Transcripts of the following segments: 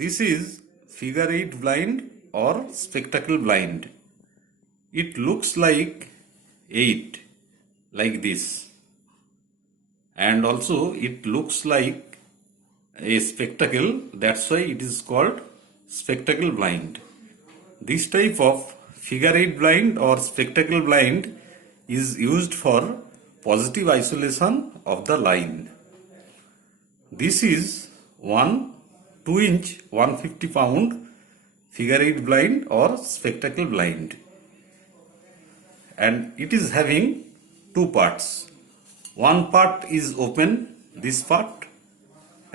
This is figure 8 blind or spectacle blind. It looks like 8 like this, and also it looks like a spectacle, that's why it is called spectacle blind. This type of figure 8 blind or spectacle blind is used for positive isolation of the line. This is one 2-inch 150 pound figure 8 blind or spectacle blind, and it is having two parts. One part is open, this part,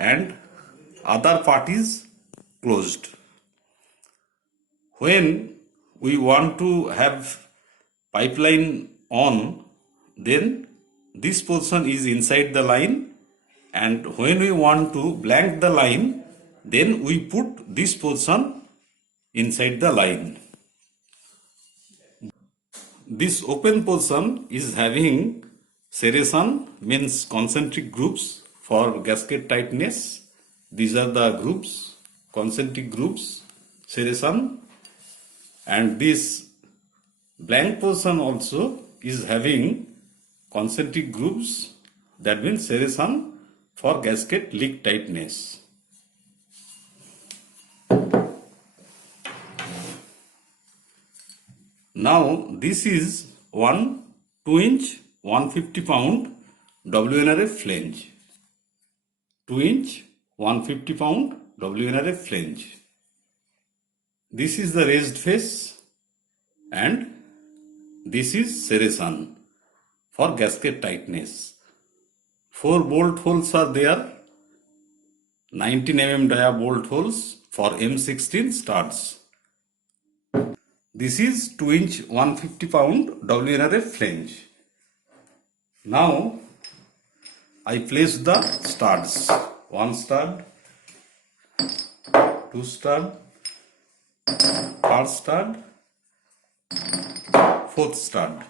and other part is closed. When we want to have pipeline on, then this portion is inside the line, and when we want to blank the line, then we put this portion inside the line. This open portion is having serration, means concentric groups for gasket tightness. These are the groups, concentric groups, serration, and this blank portion also is having concentric groups, that means serration for gasket leak tightness. Now this is one 2-inch 150 pound WNRF flange. 2-inch 150 pound WNRF flange. This is the raised face, and this is serration for gasket tightness. 4 bolt holes are there, 19 mm dia bolt holes for M16 studs. This is 2-inch 150 pound WNRF flange. Now I place the studs. 1 stud, 2 stud, 3rd stud, 4th stud.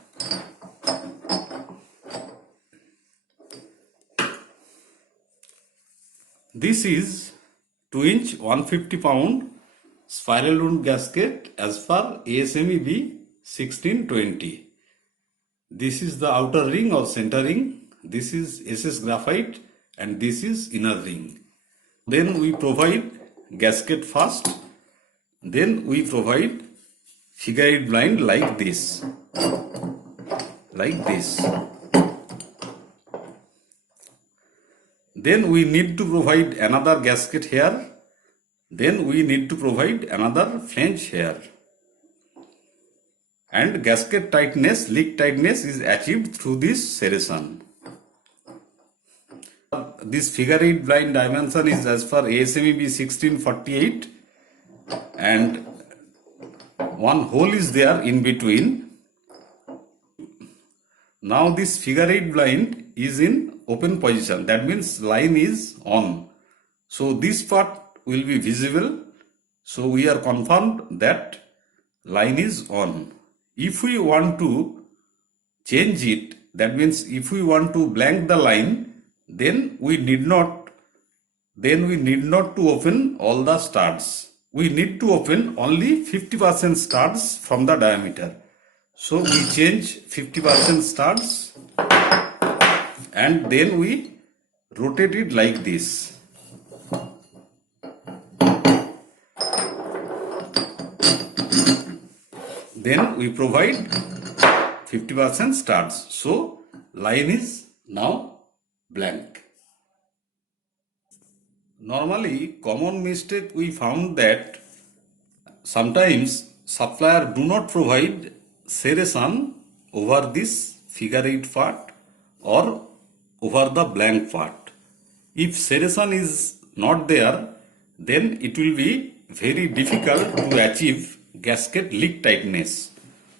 This is 2-inch 150 pound spiral wound gasket as per ASME B 1620. This is the outer ring or center ring. This is SS graphite, and this is inner ring. Then we provide gasket first. Then we provide figure 8 blind like this. Like this. Then we need to provide another gasket here. Then we need to provide another flange here. And gasket tightness, leak tightness is achieved through this serration. This figure 8 blind dimension is as per ASME B 1648, and one hole is there in between. Now this figure 8 blind is in open position, that means line is on. So this part will be visible, so we are confirmed that line is on. If we want to change it, that means if we want to blank the line, then we need not to open all the studs. We need to open only 50% studs from the diameter. So we change 50% studs, and then we rotate it like this. Then we provide 50% studs. So line is now blank. Normally, common mistake we found that sometimes supplier do not provide serration over this figure 8 part or over the blank part. If serration is not there, then it will be very difficult to achieve gasket leak tightness.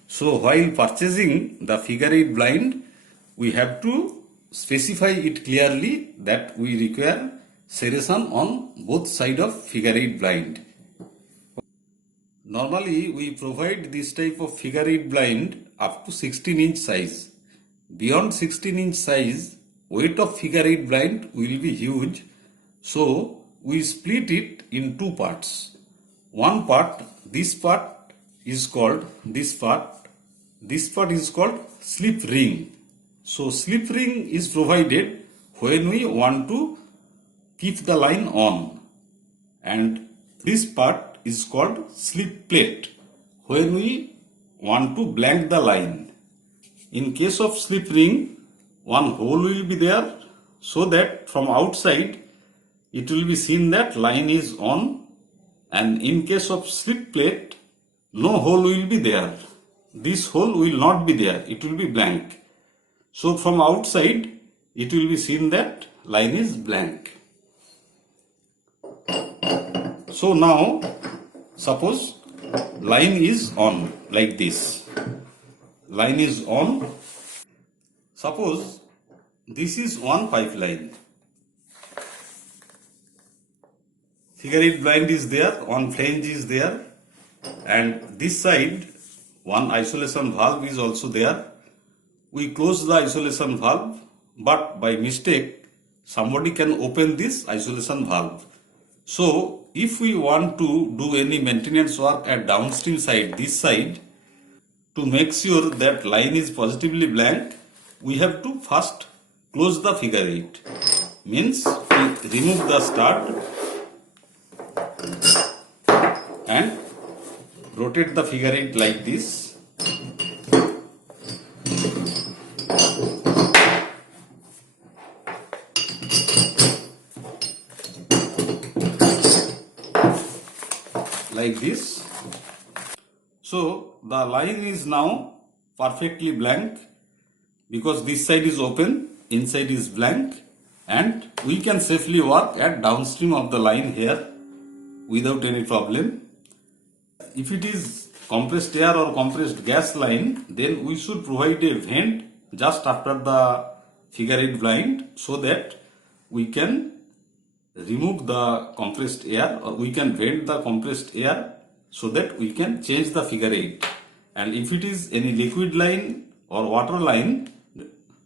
So while purchasing the figure 8 blind, we have to specify it clearly that we require serration on both sides of figure 8 blind. Normally we provide this type of figure 8 blind up to 16-inch size. Beyond 16-inch size, weight of figure 8 blind will be huge, so we split it in two parts. One part, this part is called slip ring. So slip ring is provided when we want to keep the line on, and this part is called slip plate when we want to blank the line. In case of slip ring, one hole will be there so that from outside it will be seen that line is on, and in case of slip plate, no hole will be there. This hole will not be there, it will be blank. So from outside it will be seen that line is blank. So now suppose line is on like this. Line is on. Suppose this is one pipeline. Figure 8 blind is there, one flange is there, and this side one isolation valve is also there. We close the isolation valve, but by mistake somebody can open this isolation valve. So if we want to do any maintenance work at downstream side, this side, to make sure that line is positively blank, we have to first close the figure 8. Means we remove the stud and rotate the figure 8 like this. Like this. So the line is now perfectly blank because this side is open, inside is blank, and we can safely work at downstream of the line here without any problem. If it is compressed air or compressed gas line, then we should provide a vent just after the figure 8 blind so that we can remove the compressed air, or we can vent the compressed air so that we can change the figure 8. And if it is any liquid line or water line,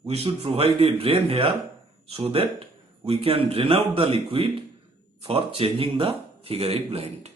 we should provide a drain here so that we can drain out the liquid for changing the figure 8 blind.